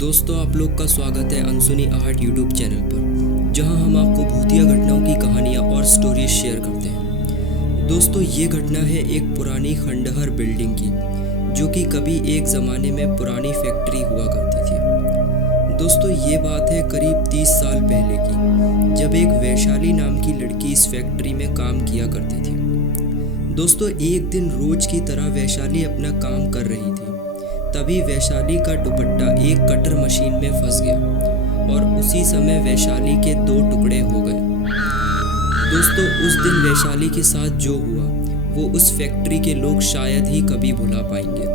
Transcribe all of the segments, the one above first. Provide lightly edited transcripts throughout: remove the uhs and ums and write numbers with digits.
दोस्तों, आप लोग का स्वागत है अनसुनी आहट यूट्यूब चैनल पर, जहां हम आपको भूतिया घटनाओं की कहानियां और स्टोरीज शेयर करते हैं। दोस्तों, ये घटना है एक पुरानी खंडहर बिल्डिंग की, जो कि कभी एक ज़माने में पुरानी फैक्ट्री हुआ करती थी। दोस्तों, ये बात है करीब 30 साल पहले की, जब एक वैशाली नाम की लड़की इस फैक्ट्री में काम किया करती थी। दोस्तों, एक दिन रोज की तरह वैशाली अपना काम कर रही थी। तभी वैशाली का दुपट्टा एक कटर मशीन में फंस गया और उसी समय वैशाली के 2 टुकड़े हो गए। दोस्तों, उस दिन वैशाली के साथ जो हुआ वो उस फैक्ट्री के लोग शायद ही कभी भुला पाएंगे।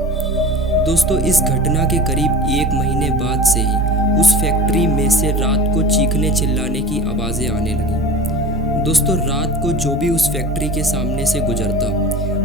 दोस्तों, इस घटना के करीब 1 महीने बाद से ही उस फैक्ट्री में से रात को चीखने चिल्लाने की आवाज़ें आने लगी। दोस्तों, रात को जो भी उस फैक्ट्री के सामने से गुजरता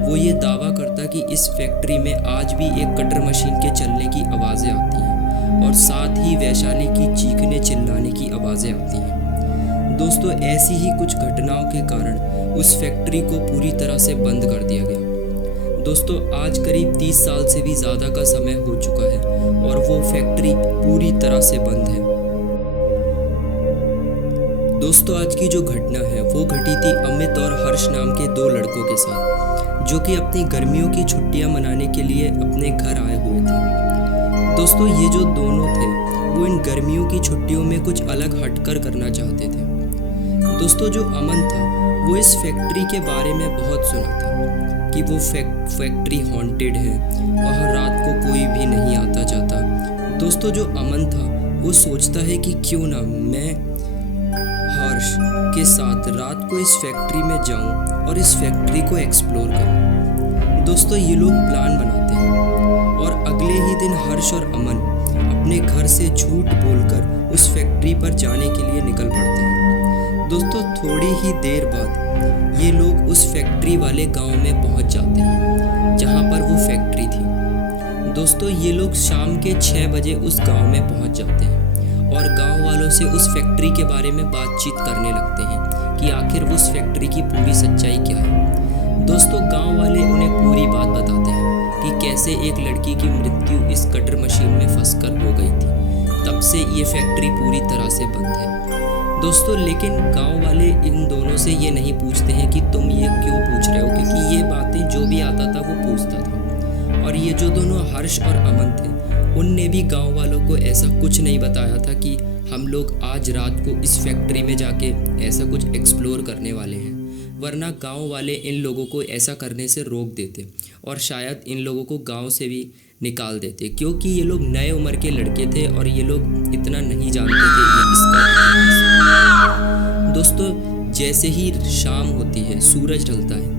वो ये दावा करता कि इस फैक्ट्री में आज भी एक कटर मशीन के चलने की आवाज़ें आती हैं और साथ ही वैशाली की चीखने चिल्लाने की आवाज़ें आती हैं। दोस्तों, ऐसी ही कुछ घटनाओं के कारण उस फैक्ट्री को पूरी तरह से बंद कर दिया गया। दोस्तों, आज करीब 30 साल से भी ज़्यादा का समय हो चुका है और वो फैक्ट्री पूरी तरह से बंद है। दोस्तों, आज की जो घटना है वो घटी थी अमित और हर्ष नाम के 2 लड़कों के साथ, जो कि अपनी गर्मियों की छुट्टियां मनाने के लिए अपने घर आए हुए थे। दोस्तों, ये जो दोनों थे वो इन गर्मियों की छुट्टियों में कुछ अलग हटकर करना चाहते थे। दोस्तों, जो अमन था वो इस फैक्ट्री के बारे में बहुत सुना था कि वो फैक्ट्री हॉन्टेड है, वहाँ रात को कोई भी नहीं आता जाता। दोस्तों, जो अमन था वो सोचता है कि क्यों ना मैं हर्ष के साथ रात को इस फैक्ट्री में जाऊं और इस फैक्ट्री को एक्सप्लोर करूं। दोस्तों, ये लोग प्लान बनाते हैं और अगले ही दिन हर्ष और अमन अपने घर से झूठ बोलकर उस फैक्ट्री पर जाने के लिए निकल पड़ते हैं। दोस्तों, थोड़ी ही देर बाद ये लोग उस फैक्ट्री वाले गांव में पहुंच जाते हैं जहां पर वो फैक्ट्री थी। दोस्तों, ये लोग शाम के 6 बजे उस गांव में पहुंच जाते हैं और गांव वालों से उस फैक्ट्री के बारे में बातचीत करने लगते हैं कि आखिर उस फैक्ट्री की पूरी सच्चाई क्या है। दोस्तों, गांव वाले उन्हें पूरी बात बताते हैं कि कैसे एक लड़की की मृत्यु इस कटर मशीन में फंसकर हो गई थी। तब से ये फैक्ट्री पूरी तरह से बंद है। दोस्तों, लेकिन गांव वाले इन दोनों से ये नहीं पूछते हैं कि तुम ये क्यों पूछ रहे हो, क्योंकि ये बातें जो भी आता था वो पूछता था। और ये जो दोनों हर्ष और अमन थे उनने भी गांव वालों को ऐसा कुछ नहीं बताया था कि हम लोग आज रात को इस फैक्ट्री में जाके ऐसा कुछ एक्सप्लोर करने वाले हैं, वरना गांव वाले इन लोगों को ऐसा करने से रोक देते और शायद इन लोगों को गांव से भी निकाल देते, क्योंकि ये लोग नए उम्र के लड़के थे और ये लोग इतना नहीं जानते थे ये इसका। दोस्तों, जैसे ही शाम होती है, सूरज ढलता है,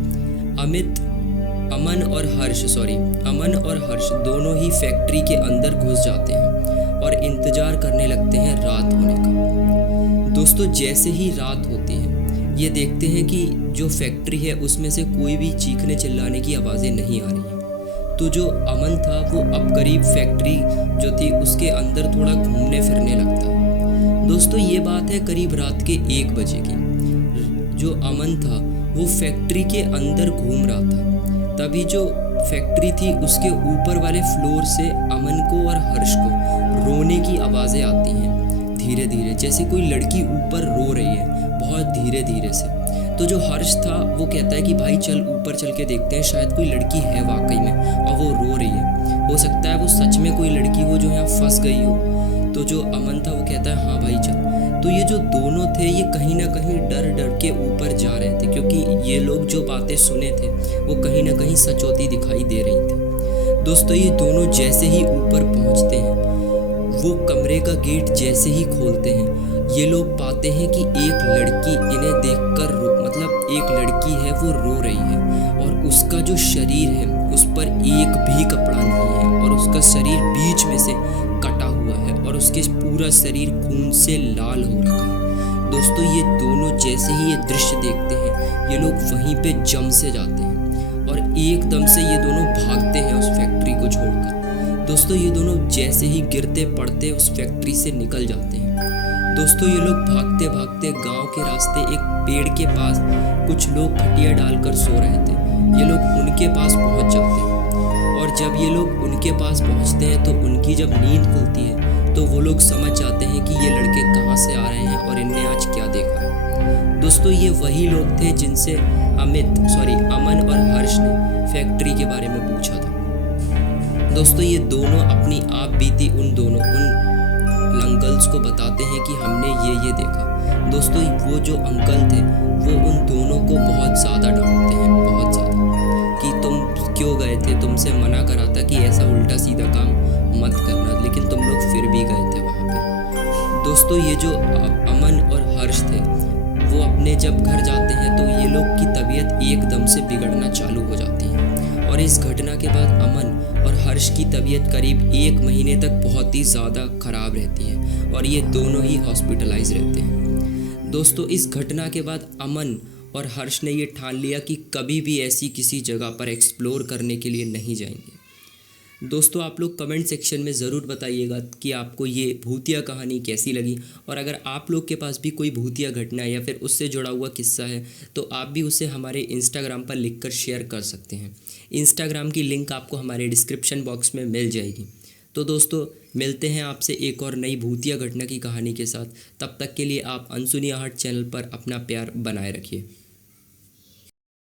अमन और हर्ष दोनों ही फैक्ट्री के अंदर घुस जाते हैं और इंतजार करने लगते हैं रात होने का। दोस्तों, जैसे ही रात होती है ये देखते हैं कि जो फैक्ट्री है उसमें से कोई भी चीखने चिल्लाने की आवाज़ें नहीं आ रही हैं। तो जो अमन था वो अब करीब फैक्ट्री जो थी उसके अंदर थोड़ा घूमने फिरने लगता है। दोस्तों, ये बात है करीब रात के 1 बजे की। जो अमन था वो फैक्ट्री के अंदर घूम रहा था। तभी जो फैक्ट्री थी उसके ऊपर वाले फ्लोर से अमन को और हर्ष को रोने की आवाज़ें आती हैं धीरे धीरे, जैसे कोई लड़की ऊपर रो रही है बहुत धीरे धीरे से। तो जो हर्ष था वो कहता है कि भाई चल ऊपर चल के देखते हैं, शायद कोई लड़की है वाकई में और वो रो रही है, हो सकता है वो सच में कोई लड़की हो जो यहाँ फंस गई हो। तो जो अमन था वो कहता है हाँ भाई चल। तो ये जो दोनों थे ये कहीं ना कहीं डर डर के ऊपर जा रहे थे, क्योंकि ये लोग जो बातें सुने थे वो कहीं ना कहीं सच होती दिखाई दे रही थी। दोस्तों, ये दोनों जैसे ही ऊपर पहुंचते हैं, वो कमरे का गेट जैसे ही खोलते हैं, ये लोग पाते हैं कि एक लड़की इन्हें देखकर एक लड़की है वो रो रही है और उसका जो शरीर है उस पर एक भी कपड़ा नहीं है और उसका शरीर बीच में से कटा हुआ है और उसके पूरा शरीर खून से लाल हो रखा है। दोस्तों, ये दोनों जैसे ही ये दृश्य देखते हैं ये लोग वहीं पे जम से जाते हैं और एकदम से ये दोनों भागते हैं उस फैक्ट्री को छोड़कर। दोस्तों, ये दोनों जैसे ही गिरते पड़ते उस फैक्ट्री से निकल जाते हैं। दोस्तों, ये लोग भागते भागते गांव के रास्ते एक पेड़ के पास कुछ लोग खटिया डालकर सो रहे थे, ये लोग उनके पास पहुंच जाते हैं और जब ये लोग उनके पास पहुंचते हैं तो उनकी जब नींद खुलती है तो वो लोग समझ जाते हैं कि ये लड़के कहाँ से आ रहे हैं और इनने आज क्या देखा है। दोस्तों ये वही लोग थे जिनसे अमन और हर्ष ने फैक्ट्री के बारे में पूछा था। दोस्तों ये दोनों अपनी आप बीती उन अंकल्स को बताते हैं कि हमने ये देखा। दोस्तों वो जो अंकल थे वो उन दोनों को बहुत ज़्यादा डांटते हैं, बहुत ज़्यादा, कि तुम क्यों गए थे, तुमसे मना करा था कि ऐसा उल्टा सीधा काम मत करना, लेकिन तुम लोग फिर भी गए थे वहाँ पे। दोस्तों ये जो अमन और हर्ष थे वो अपने जब घर जाते हैं तो ये लोग की तबीयत एकदम से बिगड़ना चालू हो जाती है और इस घटना के बाद अमन और हर्ष की तबीयत करीब 1 महीने तक बहुत ही ज़्यादा ख़राब रहती है और ये दोनों ही हॉस्पिटलाइज रहते हैं। दोस्तों इस घटना के बाद अमन और हर्ष ने ये ठान लिया कि कभी भी ऐसी किसी जगह पर एक्सप्लोर करने के लिए नहीं जाएंगे। दोस्तों आप लोग कमेंट सेक्शन में ज़रूर बताइएगा कि आपको ये भूतिया कहानी कैसी लगी, और अगर आप लोग के पास भी कोई भूतिया घटना या फिर उससे जुड़ा हुआ किस्सा है तो आप भी उसे हमारे इंस्टाग्राम पर लिखकर शेयर कर सकते हैं। इंस्टाग्राम की लिंक आपको हमारे डिस्क्रिप्शन बॉक्स में मिल जाएगी। तो दोस्तों मिलते हैं आपसे एक और नई भूतिया घटना की कहानी के साथ। तब तक के लिए आप अनसुनी आहट चैनल पर अपना प्यार बनाए रखिए।